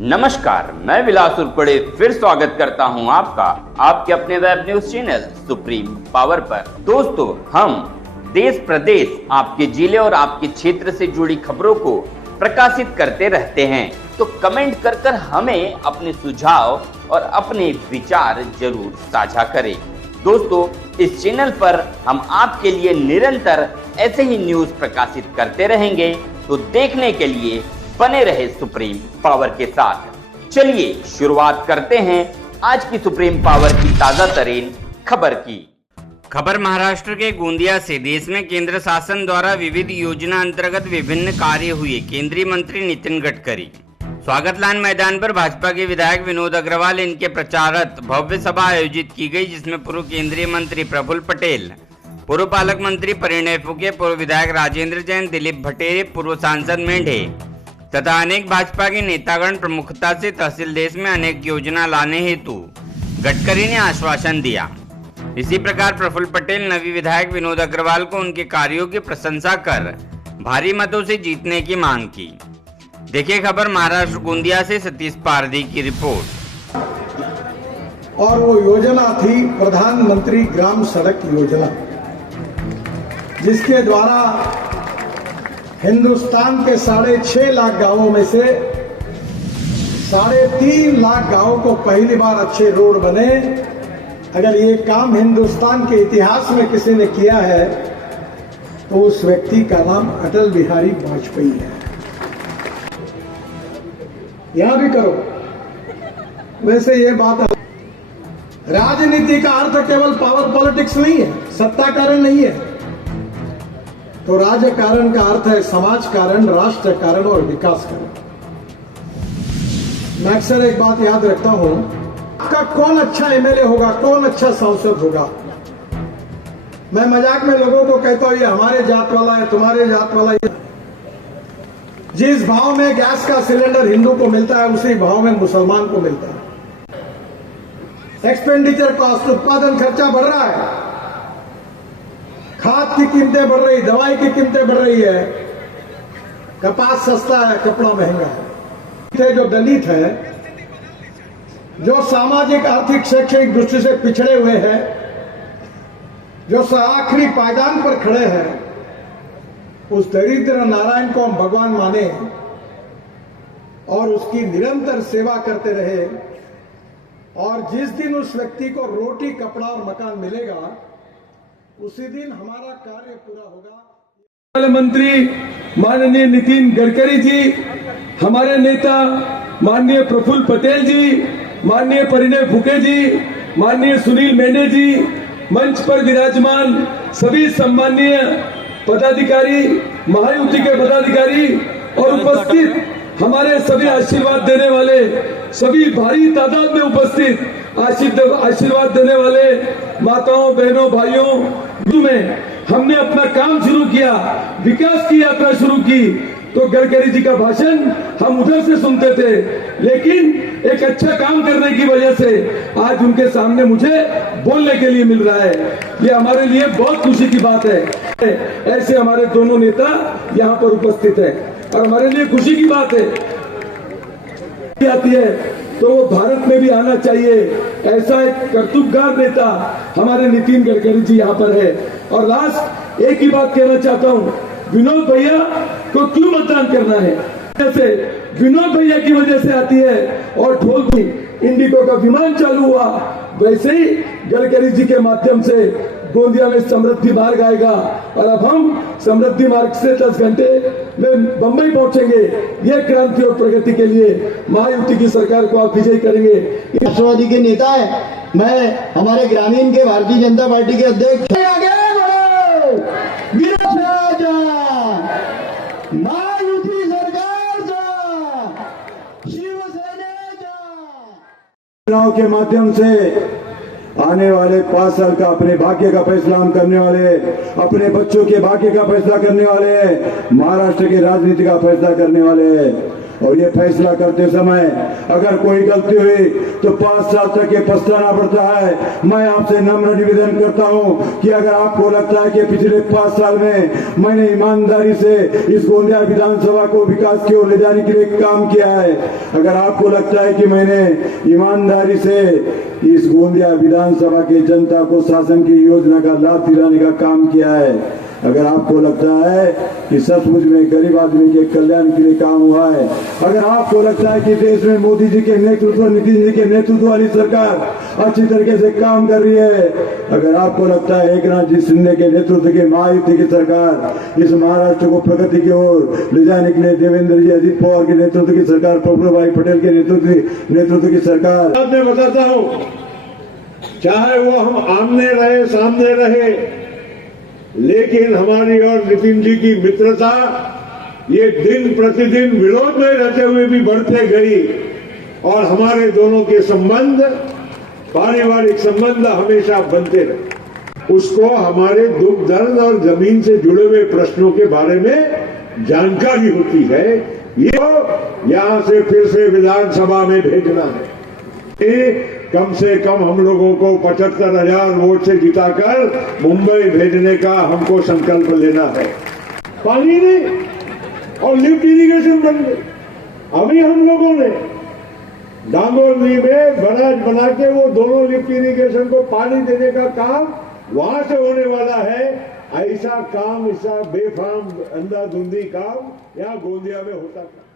नमस्कार, मैं विलास उर्पड़े फिर स्वागत करता हूं आपका आपके अपने web news channel supreme power पर। दोस्तों, हम देश प्रदेश, आपके जिले और आपके क्षेत्र से जुड़ी खबरों को प्रकाशित करते रहते हैं, तो कमेंट कर हमें अपने सुझाव और अपने विचार जरूर साझा करें। दोस्तों, इस चैनल पर हम आपके लिए निरंतर ऐसे ही न्यूज प्रकाशित करते रहेंगे, तो देखने के लिए बने रहे सुप्रीम पावर के साथ। चलिए शुरुआत करते हैं आज की सुप्रीम पावर की ताजा तरीन खबर की। खबर महाराष्ट्र के गोंदिया से। देश में केंद्र शासन द्वारा विविध योजना अंतर्गत विभिन्न कार्य हुए। केंद्रीय मंत्री नितिन गडकरी। स्वागत लाइन मैदान पर भाजपा के विधायक विनोद अग्रवाल इनके प्रचारार्थ भव्य सभा आयोजित की गई, जिसमें पूर्व केंद्रीय मंत्री प्रफुल्ल पटेल, पूर्व पालक मंत्री परिणय फुके, पूर्व विधायक राजेंद्र जैन, दिलीप भटेरे, पूर्व सांसद मेंढे तथा अनेक भाजपा के नेतागण प्रमुखता से तहसील देश में अनेक योजना लाने हेतु गडकरी ने आश्वासन दिया। इसी प्रकार प्रफुल्ल पटेल नवी विधायक विनोद अग्रवाल को उनके कार्यों की प्रशंसा कर भारी मतों से जीतने की मांग की। देखिए खबर महाराष्ट्र गोंदिया से सतीश पारधी की रिपोर्ट। और वो योजना थी प्रधानमंत्री ग्राम सड़क योजना, जिसके द्वारा हिंदुस्तान के 6.5 लाख गांवों में से 3.5 लाख गांवों को पहली बार अच्छे रोड बने। अगर ये काम हिंदुस्तान के इतिहास में किसी ने किया है तो उस व्यक्ति का नाम अटल बिहारी वाजपेयी है। यहां भी करो। वैसे ये बात, राजनीति का अर्थ केवल पावर पॉलिटिक्स नहीं है, सत्ता कारण नहीं है। तो राजकारण का अर्थ है समाज कारण, राष्ट्र कारण और विकास कारण। मैं अक्सर एक बात याद रखता हूं, आपका कौन अच्छा एमएलए होगा, कौन अच्छा सांसद होगा। मैं मजाक में लोगों को कहता हूं ये हमारे जात वाला है, तुम्हारे जात वाला है। जिस भाव में गैस का सिलेंडर हिंदू को मिलता है, उसी भाव में मुसलमान को मिलता है। एक्सपेंडिचर कॉस्ट, उत्पादन खर्चा बढ़ रहा है, खाद की कीमतें बढ़ रही, दवाई की कीमतें बढ़ रही है, कपास सस्ता है, कपड़ा महंगा है। जो दलित है, जो सामाजिक आर्थिक शैक्षणिक दृष्टि से पिछड़े हुए हैं, जो आखिरी पायदान पर खड़े हैं, उस दरिद्र नारायण को हम भगवान माने और उसकी निरंतर सेवा करते रहे। और जिस दिन उस व्यक्ति को रोटी, कपड़ा और मकान मिलेगा, उसी दिन हमारा कार्य पूरा होगा। मंत्री माननीय नितिन गडकरी जी, हमारे नेता माननीय प्रफुल्ल पटेल जी, माननीय परिणय फुके जी, माननीय सुनील मेंढे जी, मंच पर विराजमान सभी सम्माननीय पदाधिकारी, महायुति के पदाधिकारी और उपस्थित हमारे सभी आशीर्वाद देने वाले, सभी भारी तादाद में उपस्थित आशीर्वाद देने वाले माताओं, बहनों, भाइयों, में हमने अपना काम शुरू किया, विकास की यात्रा शुरू की, तो गडकरी जी का भाषण हम उधर से सुनते थे, लेकिन एक अच्छा काम करने की वजह से आज उनके सामने मुझे बोलने के लिए मिल रहा है। ये हमारे लिए बहुत खुशी की बात है। ऐसे हमारे दोनों नेता यहाँ पर उपस्थित है और हमारे लिए खुशी की बात है। आती है तो वो भारत में भी आना चाहिए। ऐसा एक कर्तव्यगार नेता हमारे नितिन गडकरी जी यहाँ पर है। और लास्ट एक ही बात कहना चाहता हूँ, विनोद भैया को क्यों मतदान करना है? जैसे विनोद भैया की वजह से आती है और ढोल की इंडिगो का विमान चालू हुआ, वैसे ही गडकरी जी के माध्यम से गोंदिया में समृद्धि मार्ग आएगा और अब हम समृद्धि मार्ग से 10 घंटे में बंबई पहुंचेंगे। ये क्रांति और प्रगति के लिए महायुति की सरकार को आप विजयी करेंगे। राष्ट्रवादी के नेता है, मैं हमारे ग्रामीण के भारतीय जनता पार्टी के अध्यक्ष। महायुति सरकार शिवसेना चुनाव के माध्यम से आने वाले 5 साल का अपने भाग्य का फैसला हम करने वाले, अपने बच्चों के भाग्य का फैसला करने वाले, महाराष्ट्र की राजनीति का फैसला करने वाले। और ये फैसला करते समय अगर कोई गलती हुई तो 5 साल तक ये पछताना पड़ता है। मैं आपसे नम्र निवेदन करता हूं कि अगर आपको लगता है कि पिछले 5 साल में मैंने ईमानदारी से इस गोंदिया विधानसभा को विकास की ओर ले जाने के लिए काम किया है, अगर आपको लगता है कि मैंने ईमानदारी से इस गोंदिया विधानसभा के जनता को शासन की योजना का लाभ दिलाने का काम किया है, अगर आपको लगता है कि सचमुच में गरीब आदमी के कल्याण के लिए काम हुआ है, अगर आपको लगता है कि देश में मोदी जी के नेतृत्व, नीतीश जी के नेतृत्व वाली सरकार अच्छी तरीके से काम कर रही है, अगर आपको लगता है एकनाथ जी शिंदे के नेतृत्व की महायुति की सरकार इस महाराष्ट्र को प्रगति की ओर ले जाने के लिए देवेंद्र जी, अजित पवार के नेतृत्व की सरकार, प्रफुल्ल भाई पटेल के नेतृत्व की सरकार, मैं बताता हूँ, चाहे वो हम आमने रहे सामने रहे, लेकिन हमारी और नितिन जी की मित्रता ये दिन प्रतिदिन विरोध में रहते हुए भी बढ़ते गई और हमारे दोनों के संबंध, पारिवारिक संबंध हमेशा बनते रहे। उसको हमारे दुख दर्द और जमीन से जुड़े हुए प्रश्नों के बारे में जानकारी होती है, ये यहां से फिर से विधानसभा में भेजना है। कम से कम हम लोगों को 75,000 वोट से जिताकर मुंबई भेजने का हमको संकल्प लेना है। पानी नहीं और लिफ्ट इरिगेशन बन गए। अभी हम लोगों ने डांगोरली में बराज बना के वो दोनों लिफ्ट इरिगेशन को पानी देने का काम वहां से होने वाला है। ऐसा काम, ऐसा बेफाम अंधाधुंधी काम यहाँ गोंदिया में होता था।